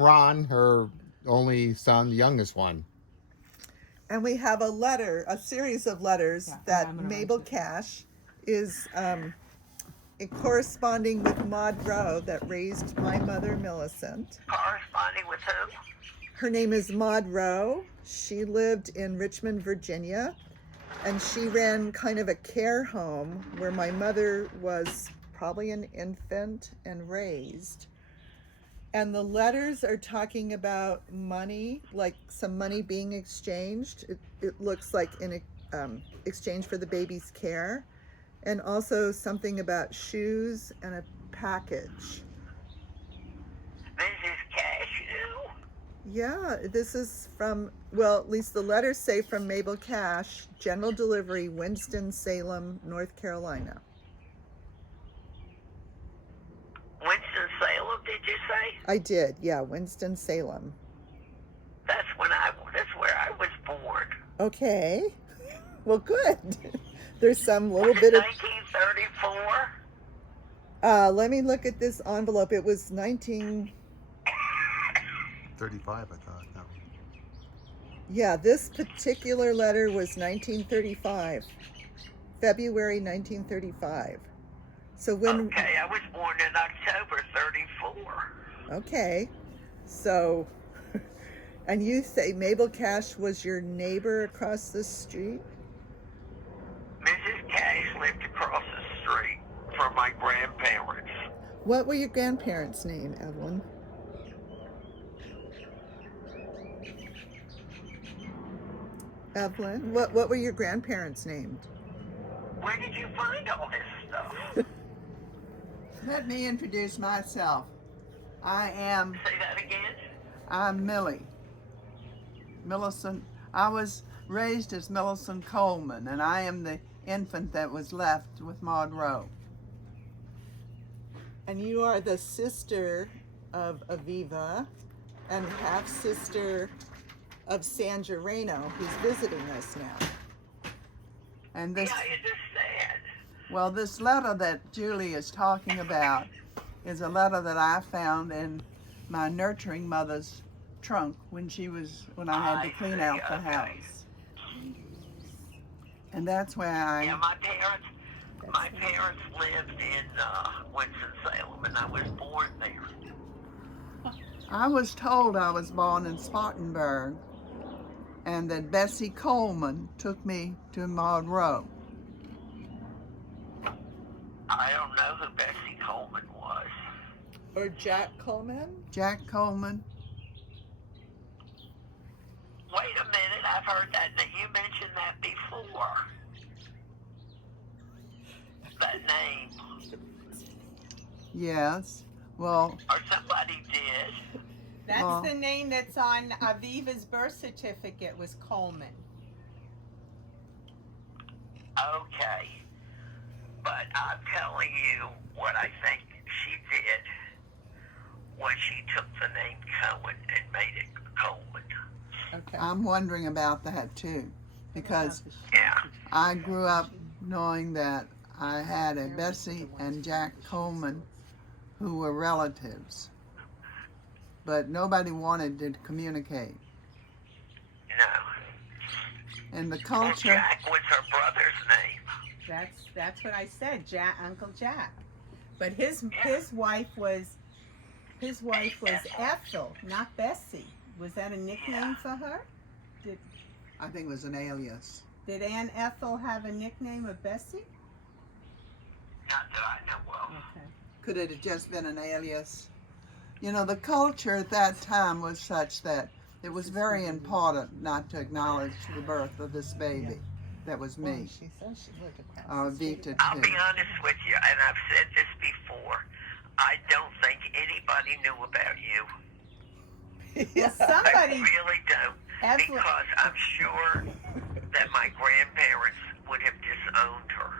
Ron, her only son, the youngest one. And we have a letter, a series of letters that Mabel Cash is corresponding with Maud Rowe that raised my mother, Millicent. Corresponding with who? Her name is Maud Rowe. She lived in Richmond, Virginia, and she ran kind of a care home where my mother was probably an infant and raised. And the letters are talking about money, like some money being exchanged. It looks like in exchange for the baby's care. And also something about shoes and a package. Mrs. Cashew? Yeah, this is from, well, at least the letters say from Mabel Cash, General Delivery, Winston-Salem, North Carolina. Winston-Salem, did you say? I did, yeah, Winston-Salem. That's where I was born. Okay, well, good. There's some little bit of 1934. Let me look at this envelope. It was 35, I thought. No. Yeah, this particular letter was 1935. February 1935. So when Okay, I was born in October 34. Okay. So and you say Mabel Cash was your neighbor across the street? Mrs. Cash lived across the street from my grandparents. What were your grandparents' name, Evelyn? Evelyn, what were your grandparents named? Where did you find all this stuff? Let me introduce myself. Say that again? I'm Millie. Millicent. I was raised as Millicent Coleman, and I am the infant that was left with Maud Rowe. And you are the sister of Aviva and half-sister of Sandra Reno, who's visiting us now. And this, Yeah, I understand. well, this letter that Julie is talking about is a letter that I found in my nurturing mother's trunk when I had to clean out the house. And that's where Yeah, my parents lived in Winston-Salem, and I was born there. I was told I was born in Spartanburg, and that Bessie Coleman took me to Maud Rowe. I don't know who Bessie Coleman was. Or Jack Coleman? Jack Coleman. Wait a minute, I've heard that. You mentioned that before. That name. Yes. Well, Or somebody did. That's Well- the name that's on Aviva's birth certificate was Coleman. Okay. But I'm telling you what I think she did was she took the name Cohen and made it Coleman. Okay. I'm wondering about that too, because Yeah. I grew up knowing that I had a Bessie and Jack Coleman who were relatives, but nobody wanted to communicate. No. And the Well, culture, Jack was her brother's name. That's what I said, Uncle Jack. But his wife was Ethel, not Bessie. Was that a nickname for her? I think, was an alias. Did Aunt Ethel have a nickname of Bessie? Not that I know of. Okay. Could it have just been an alias? You know, the culture at that time was such that it was very important not to acknowledge the birth of this baby. That was me. She says she lived across the Vita street. I'll be too. honest with you, and I've said this before. I don't think anybody knew about you. Well, I somebody, really don't. Evelyn, Because I'm sure that my grandparents would have disowned her.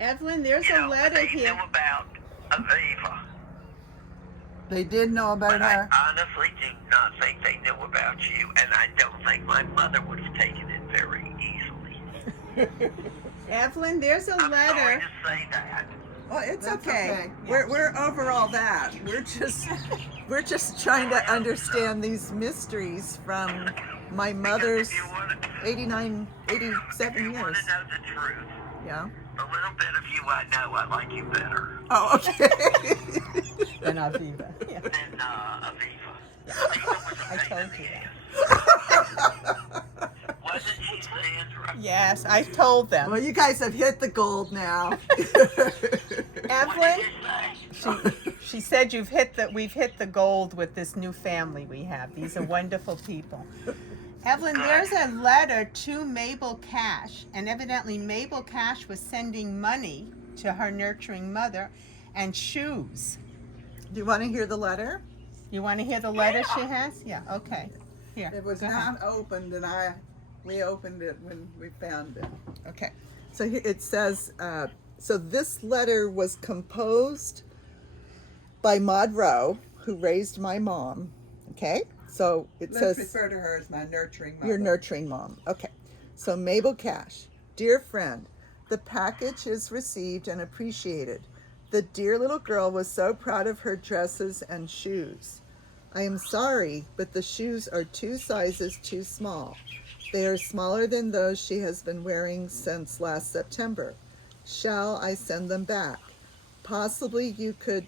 Evelyn, there's You a know, letter they here. knew about Aviva. They did know about But her. I honestly do not think they knew about you, and I don't think my mother would have taken it very easily. Evelyn, there's a I'm sorry letter. to say that. Well, it's That's okay. okay. We're over all that. We're just trying to understand these mysteries from my mother's If you want to, 89, 87 if you want years. to know the truth, Yeah. a little bit of you I know I like you better Oh, okay. Then Aviva. Yeah. than Aviva. Aviva was a I pain told in the you that. ass. Wasn't she, Sandra? Yes, I told them. Well, you guys have hit the gold now. What Evelyn, did you say? she said we've hit the gold with this new family we have. These are wonderful people. Evelyn, there's a letter to Mabel Cash, and evidently Mabel Cash was sending money to her nurturing mother and shoes. Do you want to hear the letter? You want to hear the letter she has? Yeah, okay. Here. It was go ahead. not opened, and we opened it when we found it. Okay. So here it says, so this letter was composed by Maud Rowe, who raised my mom. Okay. So it Let's says refer to her as my nurturing mother. your nurturing mom. Okay. So Mabel Cash, dear friend, the package is received and appreciated. The dear little girl was so proud of her dresses and shoes. I am sorry, but the shoes are 2 sizes too small. They are smaller than those she has been wearing since last September. Shall I send them back? Possibly you could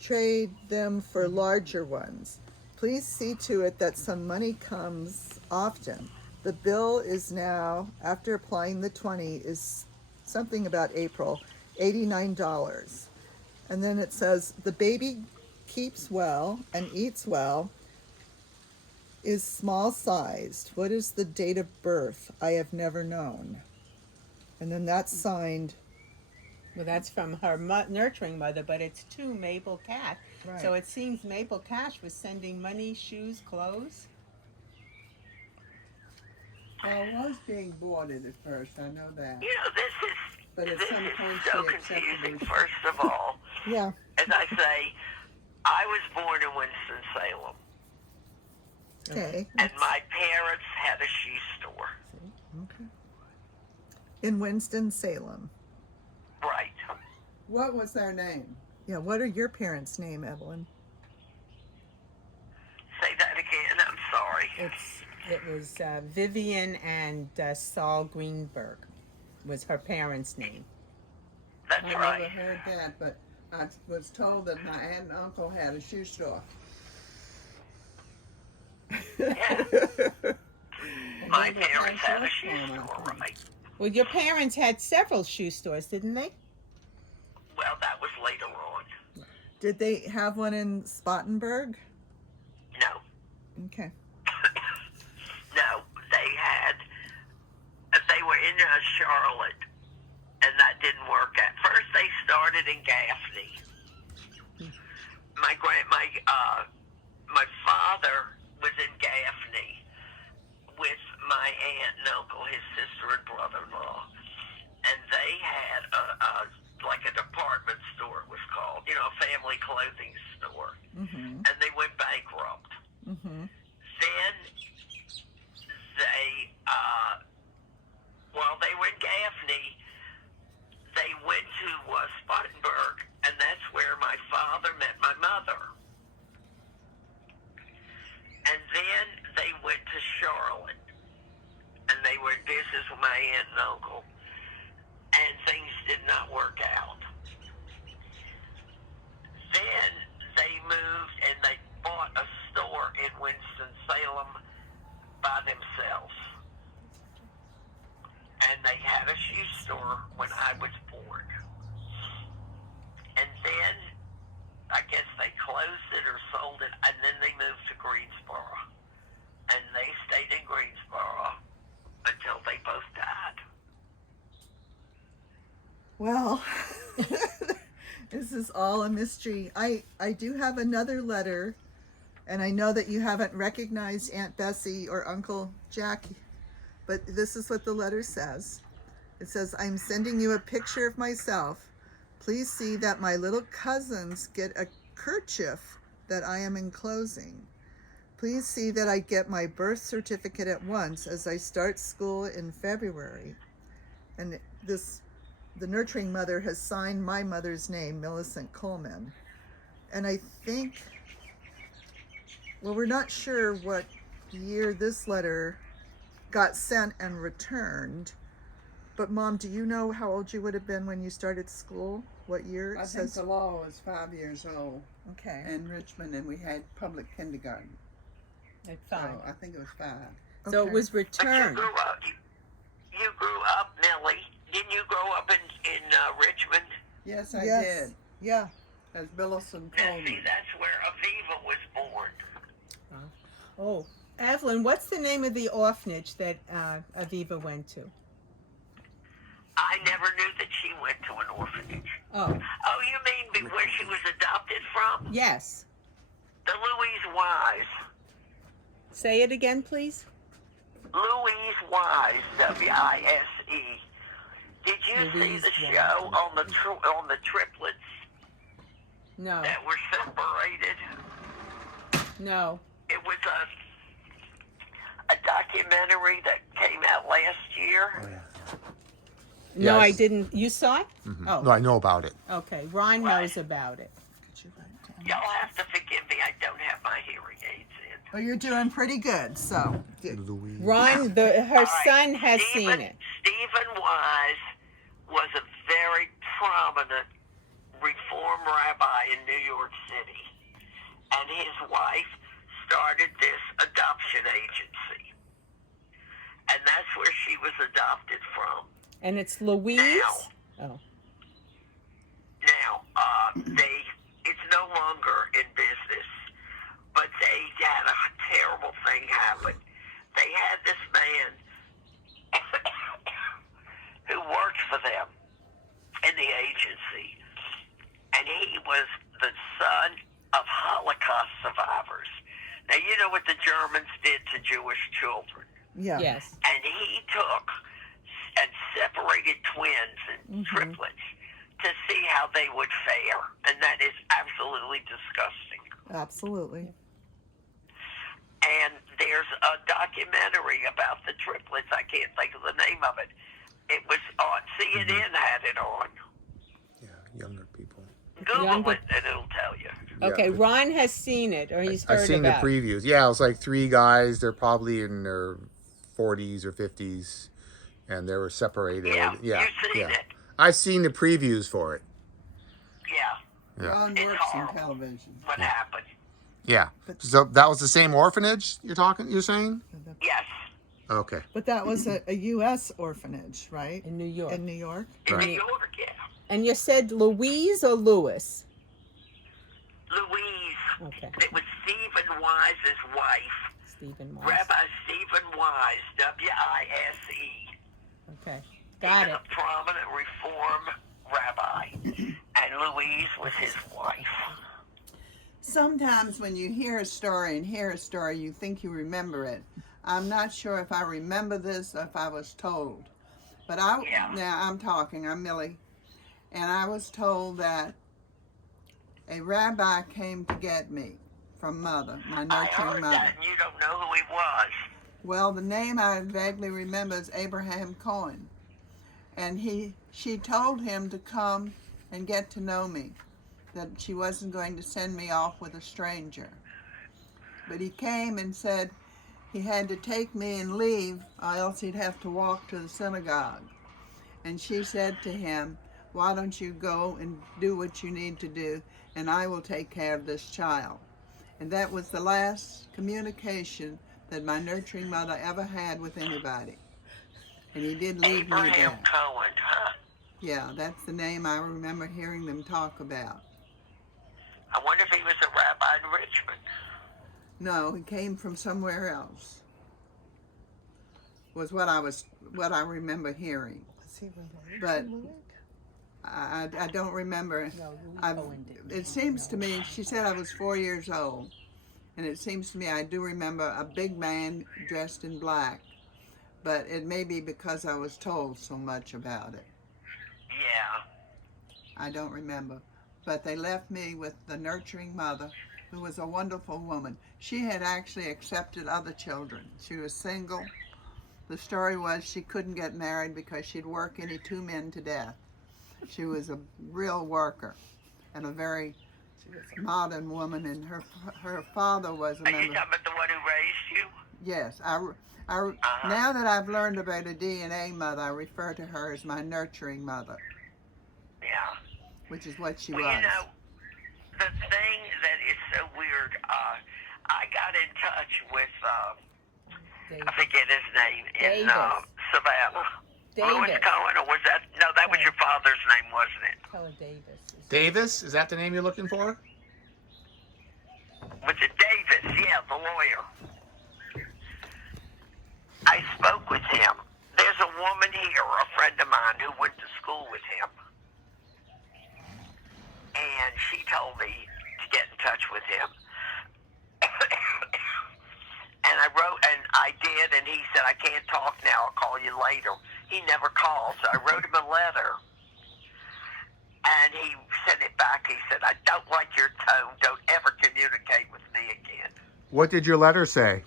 trade them for larger ones. Please see to it that some money comes often. The bill is now, after applying the 20, is something about April, $89. And then it says, the baby keeps well and eats well, is small sized. What is the date of birth? I have never known. And then that's signed. Well, that's from her nurturing mother, but it's to Mabel Cash. So it seems Mabel Cash was sending money, shoes, clothes. Well, it was being boarded at first, I know that. You know, But at this some is point so she accepted confusing. it. First of all, Yeah. as I say, I was born in Winston-Salem, Okay. and my parents had a shoe store. Okay. In Winston-Salem. Right. What was their name? Yeah. What are your parents' name, Evelyn? Say that again. I'm sorry. It was Vivian and Saul Greenberg was her parents' name. That's I right. never heard that, but I was told that my aunt and uncle had a shoe store. Yeah. My They were parents had a Hancock shoe Farm, I store, think. right? Well, your parents had several shoe stores, didn't they? Well, that was later on. Did they have one in Spartanburg? No. Okay. No, they were in Charlotte, and that didn't work out. First, they started in Gaffney. My father was in Gaffney with my aunt and uncle, his sister and brother-in-law, and they had like a department store, it was called, a family clothing store, Mm-hmm. and they went bankrupt. Mm-hmm. Then they, while they were in Gaffney, they went to Spartanburg, and that's where my father met my mother. And then they went to Charlotte, and they were in business with my aunt and uncle, and things did not work out. Then they moved, and they bought a store in Winston-Salem by themselves. And they had a shoe store when I was born. And then, I guess they closed it or sold it, and then they moved to Greensboro. And they stayed in Greensboro until they both died. Well, this is all a mystery. I do have another letter, and I know that you haven't recognized Aunt Bessie or Uncle Jack, but this is what the letter says. It says, I'm sending you a picture of myself. Please see that my little cousins get a kerchief that I am enclosing. Please see that I get my birth certificate at once as I start school in February. And this the nurturing mother has signed my mother's name, Millicent Coleman. And I think, well, we're not sure what year this letter got sent and returned. But Mom, do you know how old you would have been when you started school? What year? I think the law was 5 years old Okay. in Richmond, and we had public kindergarten. At So 5. I think it was 5. So it Okay. was But returned. you grew up, Millie. Didn't you grow up in Richmond? Yes, I Yes. did. Yeah. As Billison Now, told see, me. that's where Aviva was born. Oh, Evelyn, what's the name of the orphanage that Aviva went to? I never knew that she went to an orphanage. Oh, Oh, you mean where she was adopted from? yes. The Louise Wise. Say it again, please. Louise Wise, W-I-S-E. Did you Louise see the Wise. show on the triplets No, that were separated? no. It was a documentary that came out last year. Oh, yeah. No, I Yes. didn't. You saw it? Mhm. Oh. No, I know about it. Okay, Ron knows about it. Could you write it down? Y'all have to forgive me. I don't have my hearing aids in. Well, you're doing pretty good. So, Louise. Ron, her All right, son has seen it. Stephen Wise was a very prominent Reform rabbi in New York City, and his wife started this adoption agency, and that's where she was adopted from. And it's Louise? Oh. Now, it's no longer in business, but they had a terrible thing happen. They had this man who worked for them in the agency, and he was the son of Holocaust survivors. Now, you know what the Germans did to Jewish children. yeah. Yes. And he took and separated twins and triplets to see how they would fare. And that is absolutely disgusting. Absolutely. And there's a documentary about the triplets. I can't think of the name of it. It was on CNN, had it on. Yeah, younger people. Google Younger- it and it'll tell you. Okay, Yeah. Ron has seen it, or he's heard I've seen the about it. previews. Yeah, it was like 3 guys. They're probably in their 40s or 50s, and they were separated. Yeah, yeah. you've seen it. I've seen the previews for it. Yeah, Yeah. Ron It's works in horrible. television. what happened. Yeah. So that was the same orphanage you're saying? Yes, Okay. But that was a U.S. orphanage, right? In New York. In New York. in Right. New York, yeah. And you said Louise or Lewis? Louise. Okay, It was Stephen Wise's wife. Stephen Wise. Rabbi Stephen Wise, W-I-S-E. Okay, He got was it. a prominent Reform rabbi, and Louise was his wife. Sometimes when you hear a story and hear a story, you think you remember it. I'm not sure if I remember this or if I was told. But Yeah. now I'm Millie, and I was told that a rabbi came to get me from Mother, my I nurturing heard mother. that, and you don't know who he was. Well, the name I vaguely remember is Abraham Cohen. And she told him to come and get to know me, that she wasn't going to send me off with a stranger. But he came and said he had to take me and leave, or else he'd have to walk to the synagogue. And she said to him, "Why don't you go and do what you need to do, and I will take care of this child." And that was the last communication that my nurturing mother ever had with anybody. And he did leave me Abraham there. Cohen, huh? Yeah, that's the name I remember hearing them talk about. I wonder if he was a rabbi in Richmond. No, he came from somewhere else. Was what I remember hearing. Is he related But- to Louis? I don't remember. No, Louis I've- Cohen did. It seems to me, she said I was 4 years old, and it seems to me I do remember a big man dressed in black, but it may be because I was told so much about it. Yeah. I don't remember. But they left me with the nurturing mother, who was a wonderful woman. She had actually accepted other children. She was single. The story was she couldn't get married because she'd work any 2 men to death. She was a real worker and a very modern woman, and her father was a Are you member. talking about the one who raised you? Yes, now that I've learned about a DNA mother, I refer to her as my nurturing mother, Yeah. which is what she Well, was. you know, the thing that is so weird, I got in touch with, I forget his name, in Davis. Savannah. Louis Davis. Cohen, or was that, no, that was your father's name, wasn't it? Keller Davis. Davis, is that the name you're looking for? Was it Davis? Yeah, the lawyer. I spoke with him. There's a woman here, a friend of mine, who went to school with him. And she told me to get in touch with him. And I wrote, and I did, and he said, I can't talk now, I'll call you later. He never called, so I wrote him a letter. And he sent it back. He said, I don't like your tone. Don't ever communicate with me again. What did your letter say?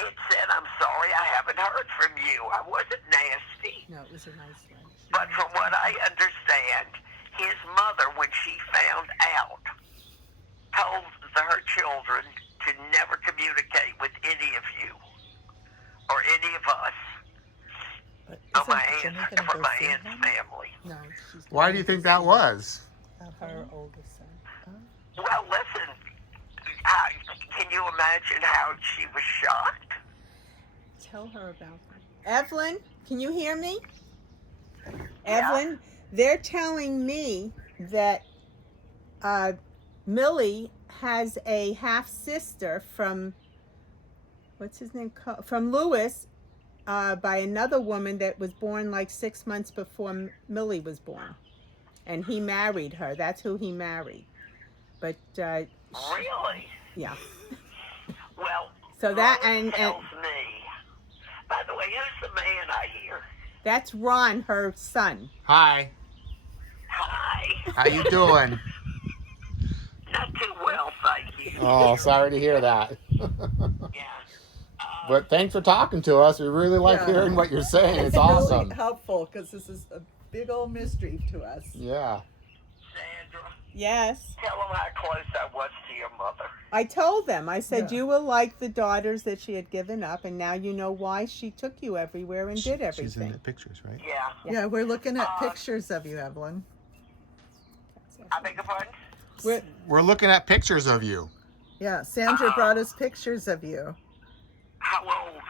It said, I'm sorry I haven't heard from you. I wasn't nasty. No, it was a nice one. But from what I understand, his mother, when she found out, told her children to never communicate with any of you or any of us or my aunt's, from my aunt's family. No, she's Why do you think that was? her oldest son. Well, listen, can you imagine how she was shocked? Tell her about that. Evelyn, can you hear me? Yeah. Evelyn, they're telling me that Millie has a half sister from what's his name? From Lewis, by another woman that was born like 6 months before Millie was born, and he married her. That's who he married. But Really? yeah. Well, So that Lois and tells me. By the way, who's the man I hear? that's Ron, her son. Hi. Hi. How you doing? Not too well, thank you. Oh, sorry to hear that. Yeah. But thanks for talking to us. We really like Yeah. hearing what you're saying. It's really awesome. helpful because this is a big old mystery to us. Yeah. Sandra, Yes. tell him how close I was to your mother. I told them. I said Yeah. you were like the daughters that she had given up, and now you know why she took you everywhere and did everything. She's in the pictures, right? Yeah. Yeah. Yeah, we're looking at pictures of you, Evelyn. I beg your pardon? We're looking at pictures of you. Yeah, Sandra brought us pictures of you. How old?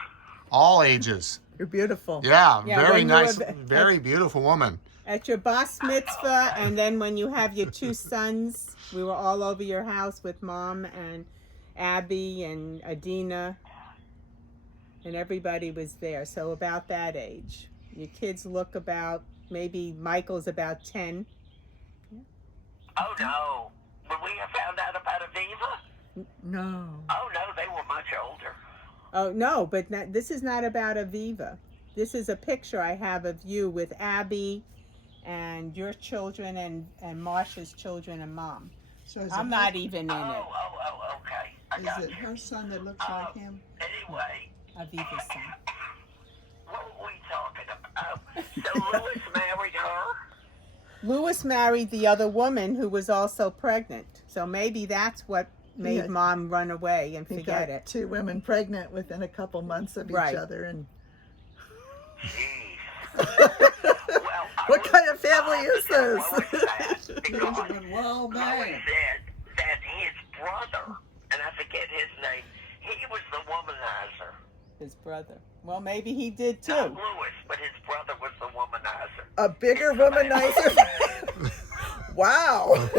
All ages. You're beautiful. Yeah, Yeah, very when you were nice, b- very beautiful woman. At your bas mitzvah, and then when you have your two sons, we were all over your house with Mom and Abby and Adina, and everybody was there. So about that age. Your kids look about, maybe Michael's about 10. Oh, no. When we found out about Aviva? No. Oh, no, they were much older. Oh, no, but this is not about Aviva. This is a picture I have of you with Abby and your children and Marsha's children and Mom. So is I'm it not even in it. Oh, okay. I got Is it you. her son that looks like him? Anyway, Aviva's son. what were we talking about? Oh, so Louis married her? Lewis married the other woman who was also pregnant. So maybe that's what made Yeah. Mom run away and He forget got it. 2 women pregnant within a couple months of Right. each other, and Jeez. Well, what kind of family is this? Because Well, Lois man. said that his brother, and I forget his name, he was the womanizer. His brother. Well, maybe he did too. Not Louis, but his brother was the womanizer. A bigger womanizer. Wow.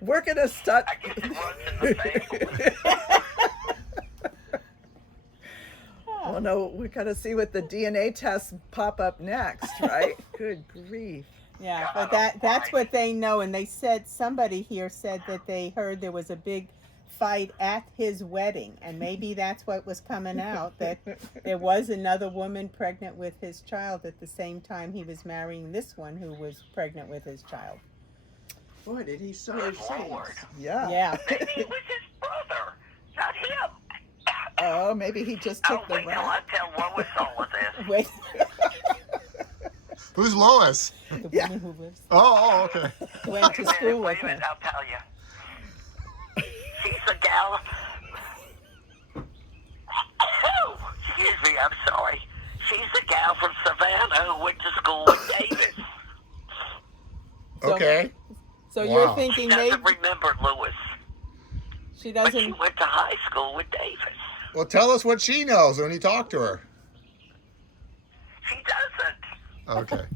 We're gonna start. I guess it runs in the family. Oh no, we gotta see what the DNA tests pop up next, right? Good grief. Yeah, but that's what they know. And they said, somebody here said that they heard there was a big fight at his wedding, and maybe that's what was coming out, that there was another woman pregnant with his child at the same time he was marrying this one who was pregnant with his child. Boy, did he sow Good his Lord. seeds. Yeah. Yeah. Maybe it was his brother, not him. Oh, maybe he just took the Wait till I rat. tell Lois all of this. Wait. Who's Lois? The Yeah. woman who lives Oh, okay. went to school with Wait a minute, her. I'll tell you. She's the gal. Oh, excuse me, I'm sorry. She's the gal from Savannah who went to school with Davis. So- Okay. So you're Wow. She thinking maybe doesn't remember Lewis, she but she doesn't. went to high school with Davis. Well, tell us what she knows when you talk to her. She doesn't. Okay.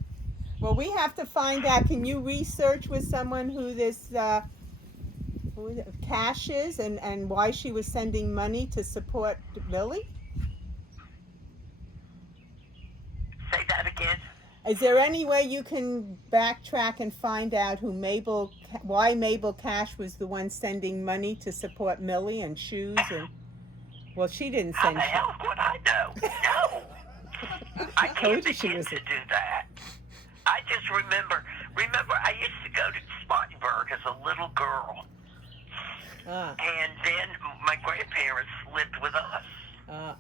Well, we have to find out. Can you research with someone who this who is it, Cash is and why she was sending money to support Millie? Say that again. Is there any way you can backtrack and find out why Mabel Cash was the one sending money to support Millie and shoes and? Well, she didn't How send. the hell would I know? No. I told can't you she begin was to do that. I just remember I used to go to Spartanburg as a little girl. Ah, And then my grandparents lived with us.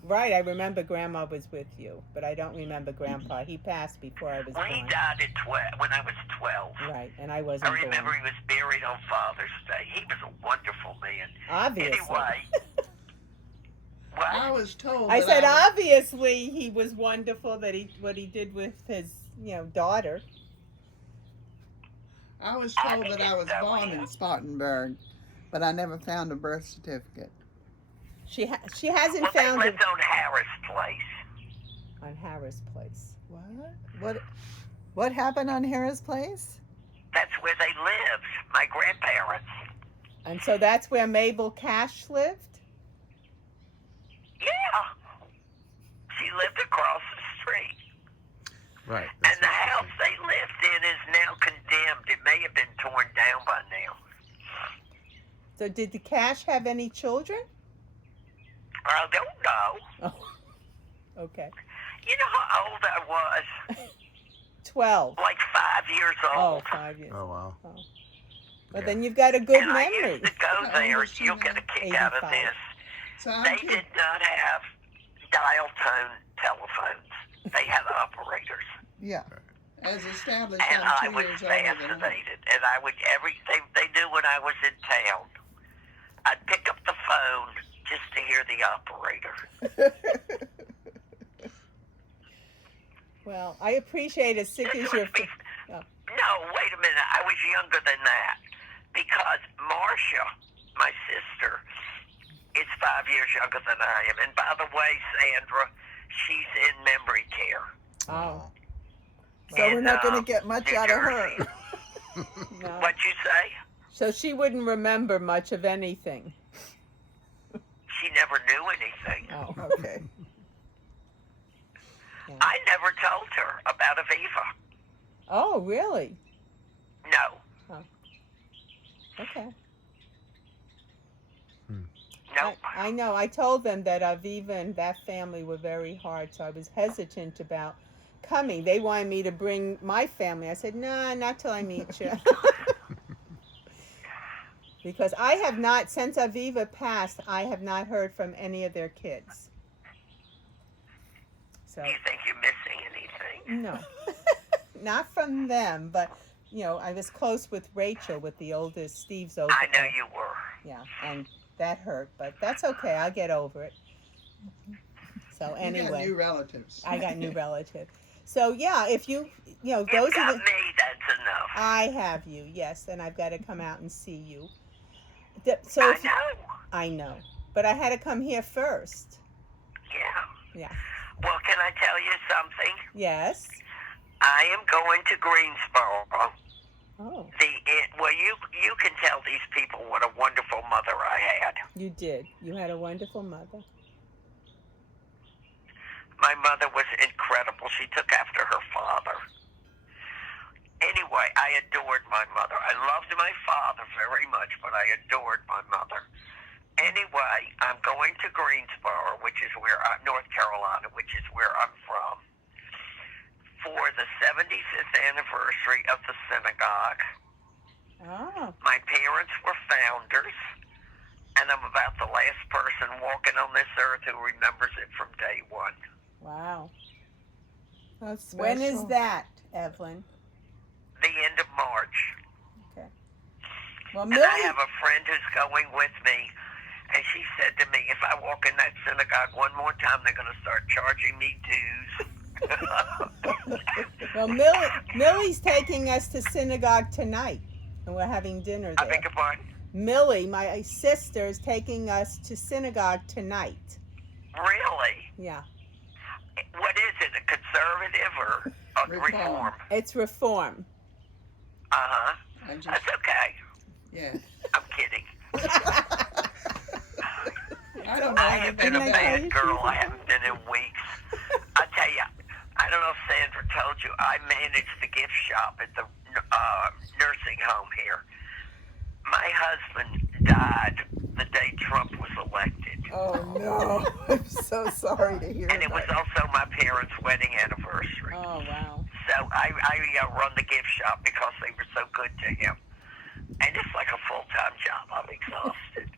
right. I remember Grandma was with you, but I don't remember Grandpa. He passed before I was Well, he born. died at when I was 12. Right, and I I wasn't remember born. he was buried on Father's Day. He was a wonderful man. Obviously. Anyway. What? I was told. I that said was- obviously he was wonderful that what he did with his daughter. I was told that I was born in Spartanburg, but I never found a birth certificate. She hasn't Well, they found it lived on Harris Place. on Harris Place. What happened on Harris Place? That's where they lived, my grandparents. And so that's where Mabel Cash lived? Yeah. She lived across the street. Right. And the house they lived in is now condemned. It may have been torn down by now. So did the Cash have any children? I don't know. Oh. Okay. You know how old I was? 12. Like 5 years Oh, old. 5 years. Oh wow. But Yeah. then you've got a good And I memory. used to go How there. old was she You'll now? get a kick out of 85. this. So I'm They too- did not have dial tone telephones. They had operators. Yeah. as established, And I'm I 2 was years older than her. fascinated. And I would they knew when I was in town. I'd pick up the phone just to hear the operator. Well, I appreciate as sick This as was your. be- oh. No, wait a minute. I was younger than that because Marcia, my sister, is 5 years younger than I am. And by the way, Sandra, she's in memory care. Oh. So we're not going to In, get much New out of her. Jersey. No. What'd you say? So she wouldn't remember much of anything. She never knew anything. Oh. Okay. I never told her about Aviva. Oh, really? No. Okay. Nope. I know. I told them that Aviva and that family were very hard, so I was hesitant about coming. They wanted me to bring my family. I said, no, not till I meet you. Because I have not, since Aviva passed, I have not heard from any of their kids. So, You think you're missing anything? no. Not from them, but, I was close with Rachel, with the oldest, Steve's oldest. I know you were. Yeah, and that hurt, but that's okay. I'll get over it. So You got anyway, new relatives. I got new relatives. So yeah, if you You those got are the me, that's enough. I have you, yes, and I've got to come out and see you. So I if you, know. I know, but I had to come here first. Yeah. Yeah. Well, can I tell you something? Yes. I am going to Greensboro. Oh, You can tell these people what a wonderful mother I had. you did. You had a wonderful mother. My mother was incredible. She took after her father. Anyway, I adored my mother. I loved my father very much, but I adored my mother. Anyway, I'm going to Greensboro, which is North Carolina, which is where I'm from, for the 75th anniversary of the synagogue. Oh, My parents were founders, and I'm about the last person walking on this earth who remembers it from day one. wow. That's When is special. that? Evelyn? The end of March. Okay. Well, And Millie, I have a friend who's going with me, and she said to me, if I walk in that synagogue one more time, they're going to start charging me dues. well, Millie's taking us to synagogue tonight, and we're having dinner I there. beg your pardon? Millie, my sister, is taking us to synagogue tonight. Really? Yeah, What is it, a conservative or a Reform. reform? it's reform. Uh-huh. I just, That's okay. yeah. I'm kidding. I don't know I have been a Didn't I tell you bad girl. she's- I haven't been in weeks. I tell you, I don't know if Sandra told you, I managed the gift shop at the nursing home here. My husband died the day Trump was elected. Oh no, I'm so sorry to hear And it was that. also my parents' wedding anniversary. Oh wow. So I run the gift shop because they were so good to him. And it's like a full-time job. I'm exhausted.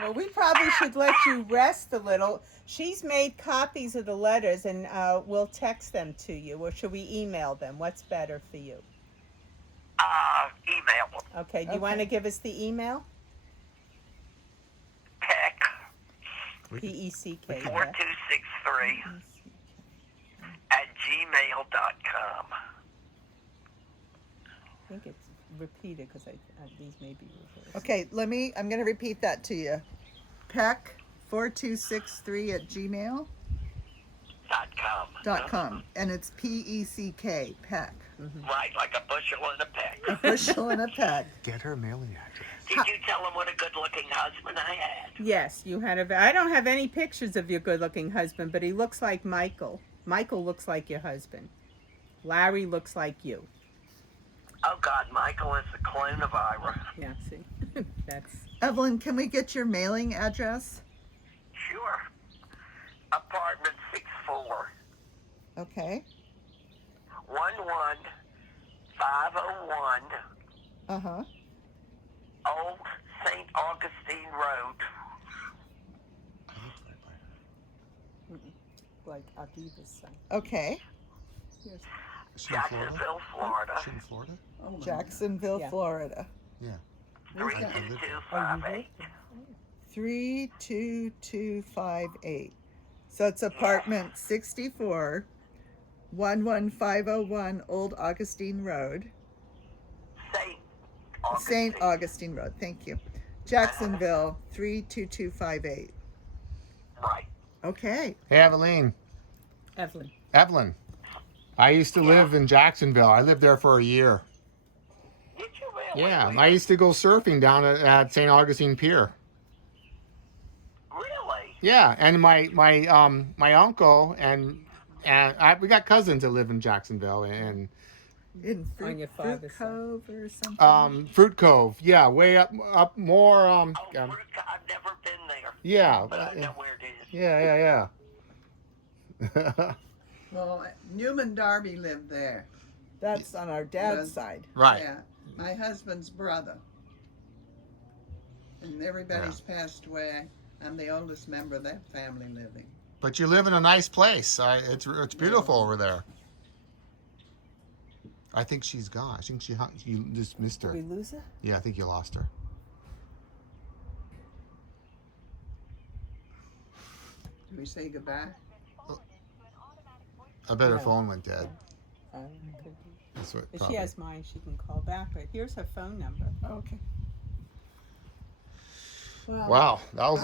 Well, we probably should let you rest a little. She's made copies of the letters, and we'll text them to you, or should we email them? What's better for you? Email them. Okay. Do you want to give us the email? Peck PECK. 4263 at gmail.com. I think it's repeated because these may be reversed. Okay, I'm going to repeat that to you. Peck4263 at gmail.com. And it's P-E-C-K, Peck. Right, like a bushel and a peck. A bushel and a peck. Get her mailing address. Did you tell him what a good-looking husband I had? Yes, you had I don't have any pictures of your good-looking husband, but he looks like Michael. Michael looks like your husband. Larry looks like you. Oh, God, Michael is the clone of Ira. Yeah, see? That's... Evelyn, can we get your mailing address? Sure. Apartment 64, Okay. 11501 Uh-huh. Old St. Augustine Road. like Aviva's son. Okay. Is she in Florida? Jacksonville, Florida. Is she in Florida? Oh, my Jacksonville, Yeah. Florida. Yeah. 32258. 32258. So it's apartment 64, 11501 Old Augustine Road. St. Augustine Road, thank you. Jacksonville, 32258. Right. Okay. Hey, Evelyn. Evelyn. I used to live in Jacksonville. I lived there for a year. Did you really? Yeah, I used to go surfing down at St. Augustine Pier. Really? Yeah, and my uncle and we got cousins that live in Jacksonville and In On your Fruit father's side. Cove or something. Fruit Cove. Yeah, way up more. Oh, I've never been there, Yeah, but I know where it is. yeah. Well, Newman Darby lived there. That's on our dad's Yes. side. Right. Yeah. My husband's brother. And everybody's passed away. I'm the oldest member of that family living. But you live in a nice place. It's beautiful over there. I think she's gone. I think you just missed Did we her. lose her? Yeah, I think you lost her. Do we say goodbye? I bet her No. phone went dead. Could be. That's what. If she probably. has mine, she can call back. But here's her phone number. Okay. Well, Wow, that was.